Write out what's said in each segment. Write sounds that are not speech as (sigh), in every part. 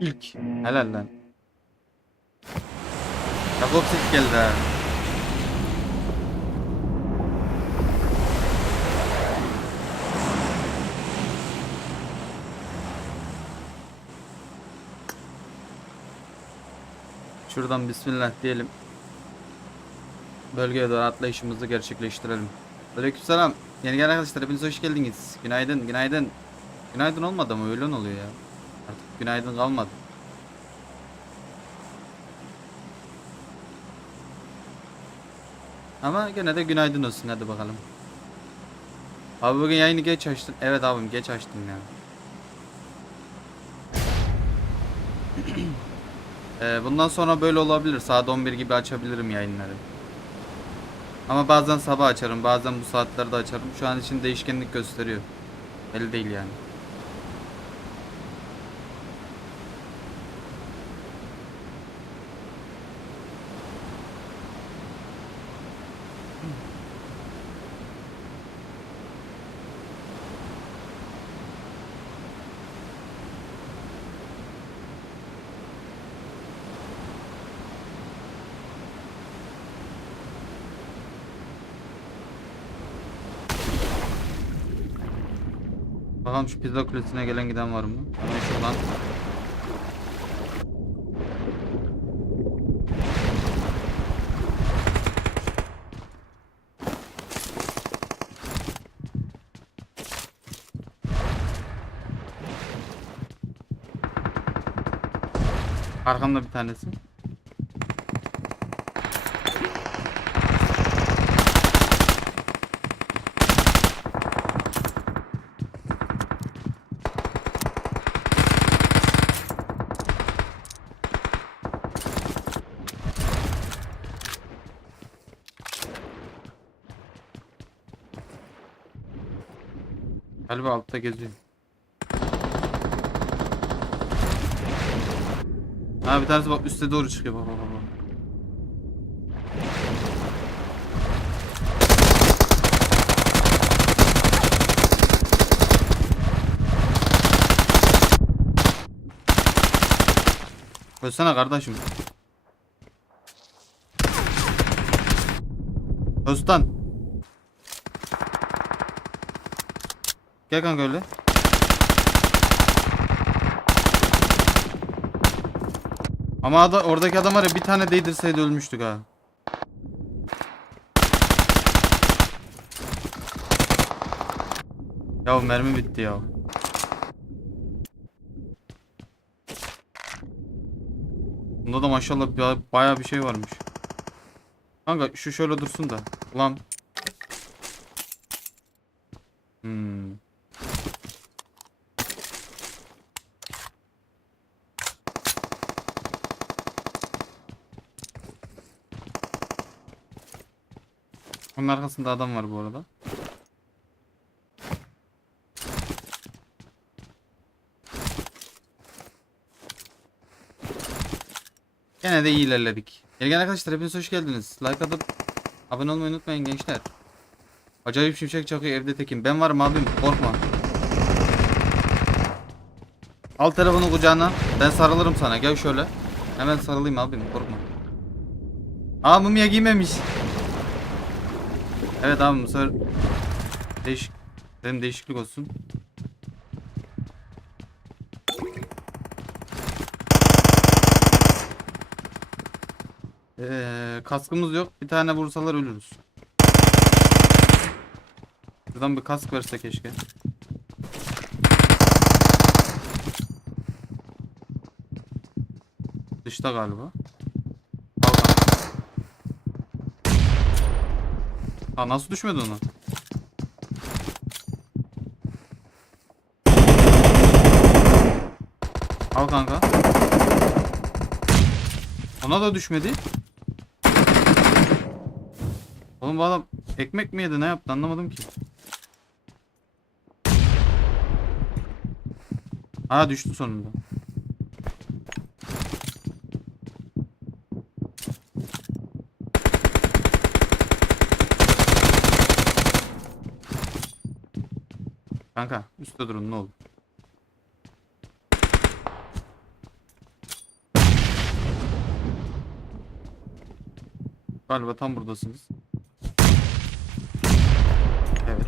İlk. Helal lan. Yakup ses geldi ha. Şuradan bismillah diyelim. Bölgeye doğru atlayışımızı gerçekleştirelim. Aleykümselam. Yeni gelen arkadaşlar hepiniz hoş geldiniz. Günaydın, günaydın. Günaydın olmadı mı? Öğlen oluyor ya. Artık günaydın kalmadı. Ama gene de günaydın olsun hadi bakalım. Abi bugün yayını geç açtın. Evet abim geç açtım ya. (clears throat) Ee, bundan sonra böyle olabilir. Saat 11 gibi açabilirim yayınları. Ama bazen sabah açarım, bazen bu saatlerde açarım. Şu an için değişkenlik gösteriyor. Belli değil yani. Bakalım şu pizza kulesine gelen giden var mı? Hemen şuradan. Arkamda bir tanesi. Galiba altta geziyor. Ha bir tanesi bak üste doğru çıkıyor bak bak bak. Ölsene kardeşim. Öztan. Gel kanka öyle. Ama ada, oradaki adam var ya bir tane değdirseydi ölmüştük ha. Ya mermi bitti ya. Bunda da maşallah ba- bayağı bir şey varmış. Kanka şu şöyle dursun da. Ulan. Hmm. Onun arkasında adam var bu arada. Gene de iyi ilerledik. Gelgen arkadaşlar hepiniz hoş geldiniz. Like atıp abone olmayı unutmayın gençler. Acayip şimşek çakıyor evde tekim. Ben varım abim korkma. Al telefonu kucağına. Ben sarılırım sana. Gel şöyle. Hemen sarılayım abim korkma. Aa mumya giymemiş. Evet abi bu sefer değişik dedim değişiklik olsun. Ee, kaskımız yok. Bir tane vursalar ölürüz. Buradan bir kask verse keşke. Dışta galiba. Al kanka. Ha nasıl düşmedi ona? Al kanka. Ona da düşmedi. Oğlum bu adam ekmek mi yedi ne yaptı anlamadım ki. Ha düştü sonunda. Kanka üstte durun ne olur. Galiba tam buradasınız. Evet.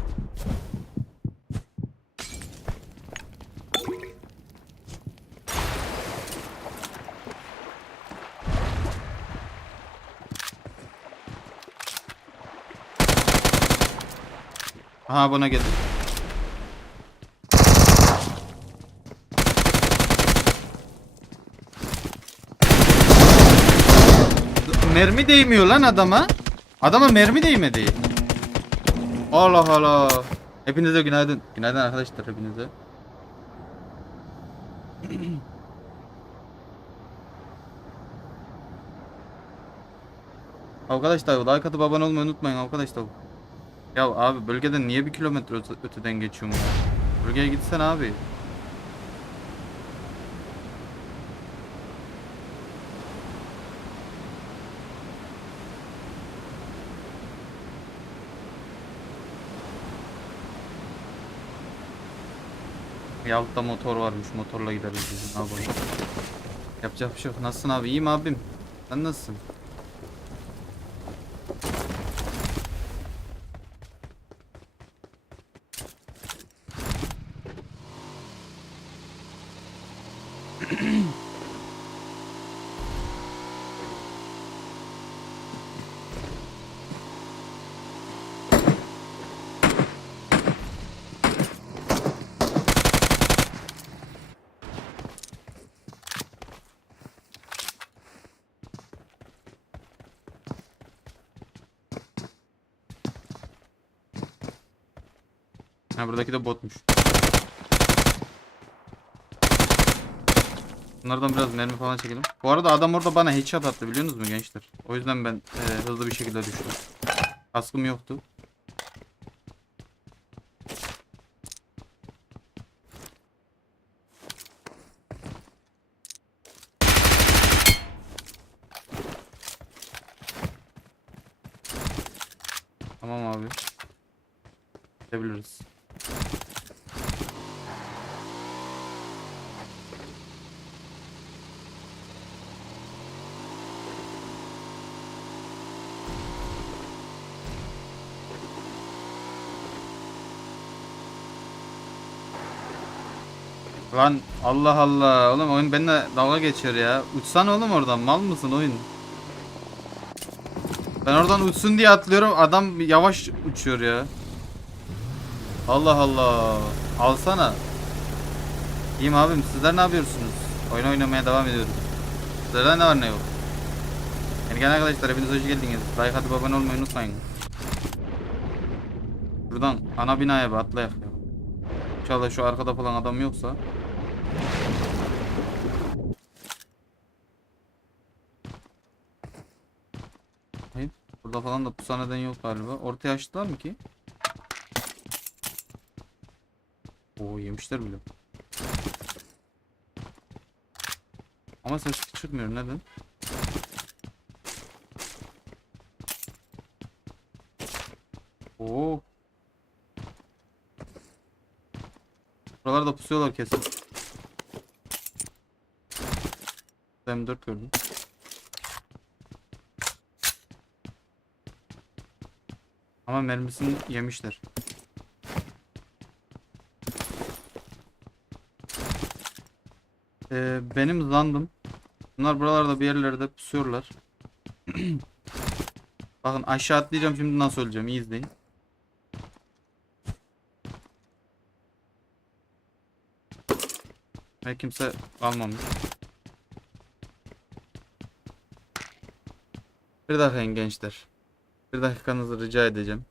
Aha buna geldim. Mermi değmiyor lan adama. Adama mermi değmedi. Allah Allah. Hepinize günaydın. Günaydın arkadaşlar hepinize. (clears throat) Arkadaşlar like atıp abone olmayı unutmayın arkadaşlar. Ya abi bölgeden niye bir kilometre öte- öteden geçiyorum? Bölgeye gitsen abi. Ya altta motor varmış motorla gideriz biz ne yapalım. Yapacak bir şey yok. Nasılsın abi? İyiyim abim. Sen nasılsın? Ha buradaki de botmuş. Bunlardan biraz mermi falan çekelim. Bu arada adam orada bana headshot attı biliyorsunuz mu gençler? O yüzden ben e, hızlı bir şekilde düştüm. Kaskım yoktu. Tamam abi. Gidebiliriz. Lan Allah Allah oğlum oyun benimle dalga geçiyor ya. Uçsana oğlum oradan mal mısın oyun? Ben oradan uçsun diye atlıyorum adam yavaş uçuyor ya. Allah Allah. Alsana. İyiyim abim sizler ne yapıyorsunuz? Oyun oynamaya devam ediyorum. Sizlerden ne var ne yok? Yeni gelen arkadaşlar hepiniz hoş geldiniz. Like atıp abone olmayı unutmayın. Buradan ana binaya bir atlayak ya. İnşallah şu arkada falan adam yoksa. Hayır. Burada falan da pusa neden yok galiba. Ortaya açtılar mı ki? Oo yemişler bile. Ama ses çıkmıyor neden? Oo. Buralarda pusuyorlar kesin. M4 gördüm. Ama mermisini yemişler. Ee, benim zandım. Bunlar buralarda bir yerlerde pusuyorlar. (clears throat) Bakın aşağı atlayacağım şimdi nasıl öleceğim iyi izleyin. Ve kimse kalmamış. Bir dakika gençler. Bir dakikanızı rica edeceğim.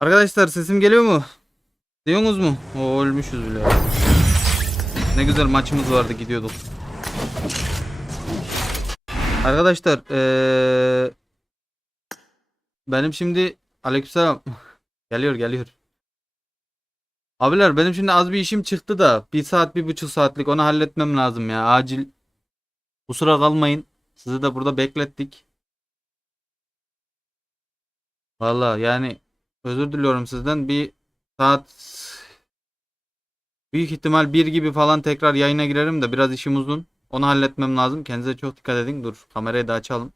Arkadaşlar sesim geliyor mu? Diyorsunuz mu? O ölmüşüz bile. Ne güzel maçımız vardı gidiyorduk. Arkadaşlar eee benim şimdi aleykümselam (laughs) geliyor geliyor. Abiler benim şimdi az bir işim çıktı da bir saat bir buçuk saatlik onu halletmem lazım ya acil. Kusura kalmayın. Sizi de burada beklettik. Valla yani özür diliyorum sizden bir saat büyük ihtimal bir gibi falan tekrar yayına girerim de biraz işim uzun. Onu halletmem lazım. Kendinize çok dikkat edin. Dur kamerayı da açalım.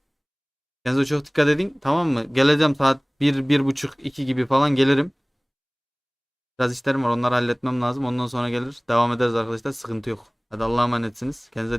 Kendinize çok dikkat edin. Tamam mı? Geleceğim saat 1, bir buçuk 2 gibi falan gelirim. Biraz işlerim var. Onları halletmem lazım. Ondan sonra gelir. Devam ederiz arkadaşlar. Sıkıntı yok. Hadi Allah'a emanetsiniz. Kendinize